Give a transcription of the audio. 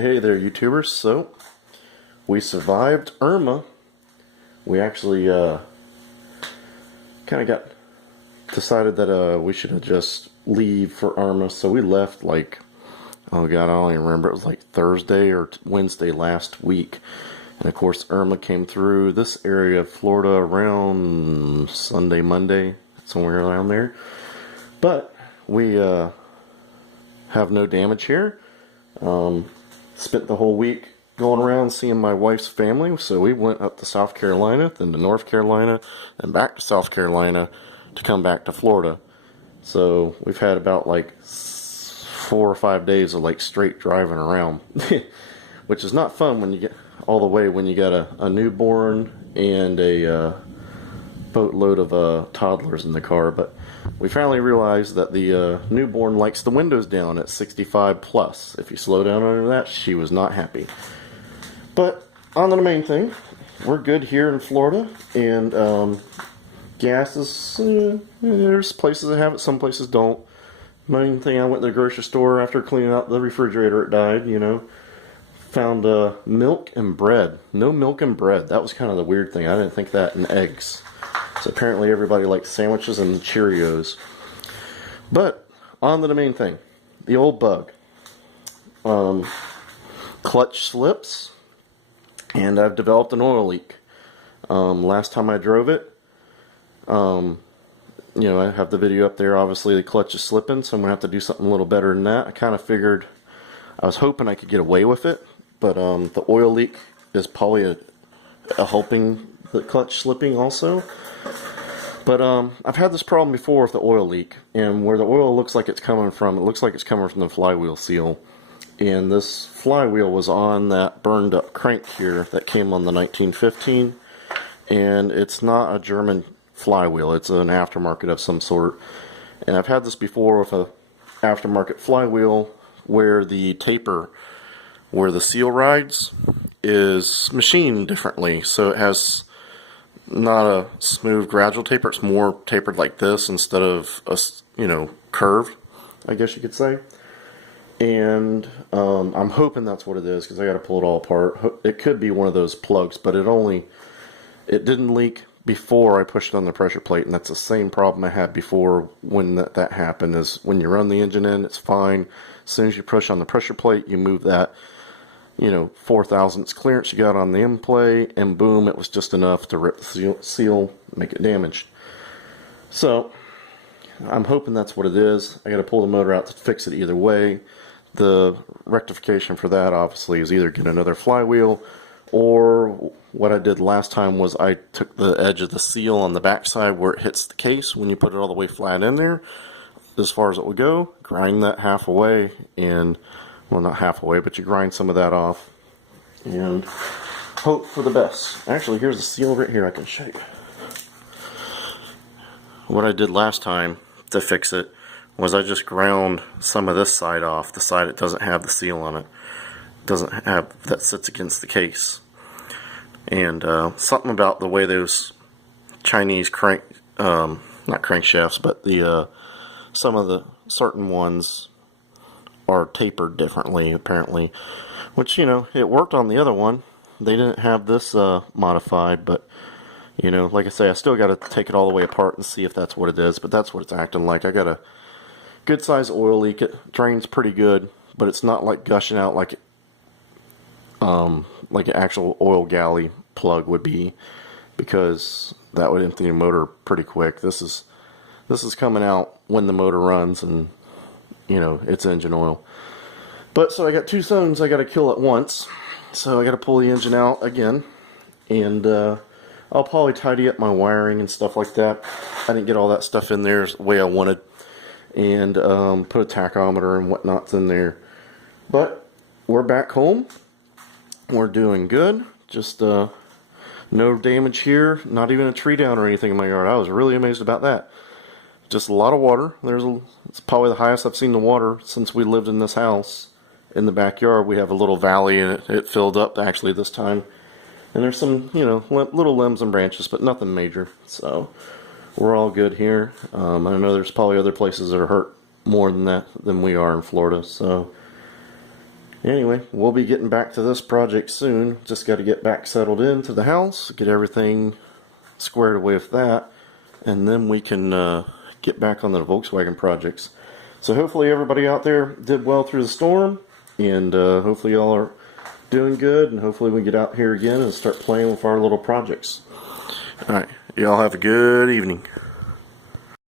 Hey there, YouTubers. So, we survived Irma. We actually kind of got decided that we should just leave for Irma, so we left like, oh god, I don't even remember. It was like Thursday or Wednesday last week. And of course, Irma came through this area of Florida around Sunday, Monday, somewhere around there. But we have no damage here. Spent the whole week going around seeing my wife's family, so we went up to South Carolina, then to North Carolina, and back to South Carolina to come back to Florida. So we've had about like 4 or 5 days of like straight driving around, which is not fun when you get all the way when you got a newborn and a boatload of toddlers in the car. But we finally realized that the newborn likes the windows down at 65 plus. If you slow down under that, she was not happy. But on to the main thing, we're good here in Florida, and gas is, there's places that have it, some places don't. Main thing, I went to the grocery store after cleaning out the refrigerator, it died, you know. Found milk and bread. No milk and bread. That was kind of the weird thing. I didn't think that, and eggs. So apparently everybody likes sandwiches and Cheerios. But on to the main thing, the old bug. Clutch slips, and I've developed an oil leak. Last time I drove it, you know, I have the video up there. Obviously the clutch is slipping, so I'm gonna have to do something a little better than that. I kind of figured, I was hoping I could get away with it, but the oil leak is probably helping the clutch slipping also. But I've had this problem before with the oil leak, and where the oil looks like it's coming from, it looks like it's coming from the flywheel seal. And this flywheel was on that burned up crank here that came on the 1915, and it's not a German flywheel, it's an aftermarket of some sort. And I've had this before with a aftermarket flywheel where the taper, where the seal rides, is machined differently, so it has not a smooth gradual taper, it's more tapered like this instead of a, you know, curved, I guess you could say. And I'm hoping that's what it is, because I got to pull it all apart. It could be one of those plugs, but it didn't leak before I pushed on the pressure plate, and that's the same problem I had before when that happened. Is when you run the engine in, it's fine. As soon as you push on the pressure plate, you move that, you know, 4 thousandths clearance you got on the end plate, and boom, it was just enough to rip the seal, make it damaged. So I'm hoping that's what it is. I got to pull the motor out to fix it either way. The rectification for that obviously is either get another flywheel, or what I did last time was I took the edge of the seal on the back side where it hits the case when you put it all the way flat in there, as far as it would go, grind that half away, and well, not half away, but you grind some of that off and hope for the best. Actually, here's the seal right here I can show you. What I did last time to fix it was I just ground some of this side off, the side that doesn't have the seal on it, doesn't have, that sits against the case. And something about the way those Chinese not crankshafts, but the some of the certain ones are tapered differently apparently, which, you know, it worked on the other one. They didn't have this modified, but you know, like I say, I still got to take it all the way apart and see if that's what it is, but that's what it's acting like. I got a good size oil leak. It drains pretty good, but it's not like gushing out like an actual oil galley plug would be, because that would empty the motor pretty quick. This is coming out when the motor runs, and you know, it's engine oil. But so I got 2 zones I got to kill at once, so I got to pull the engine out again, and I'll probably tidy up my wiring and stuff like that. I didn't get all that stuff in there the way I wanted, and put a tachometer and whatnots in there. But we're back home. We're doing good. Just no damage here. Not even a tree down or anything in my yard. I was really amazed about that. Just a lot of water. It's probably the highest I've seen the water since we lived in this house. In the backyard, we have a little valley, and it filled up actually this time. And there's some, you know, little limbs and branches, but nothing major. So we're all good here. I know there's probably other places that are hurt more than that than we are in Florida. So Anyway, we'll be getting back to this project soon. Just got to get back settled into the house, get everything squared away with that, and then we can get back on the Volkswagen projects. So hopefully everybody out there did well through the storm, and hopefully y'all are doing good, and hopefully we get out here again and start playing with our little projects. Alright, y'all have a good evening.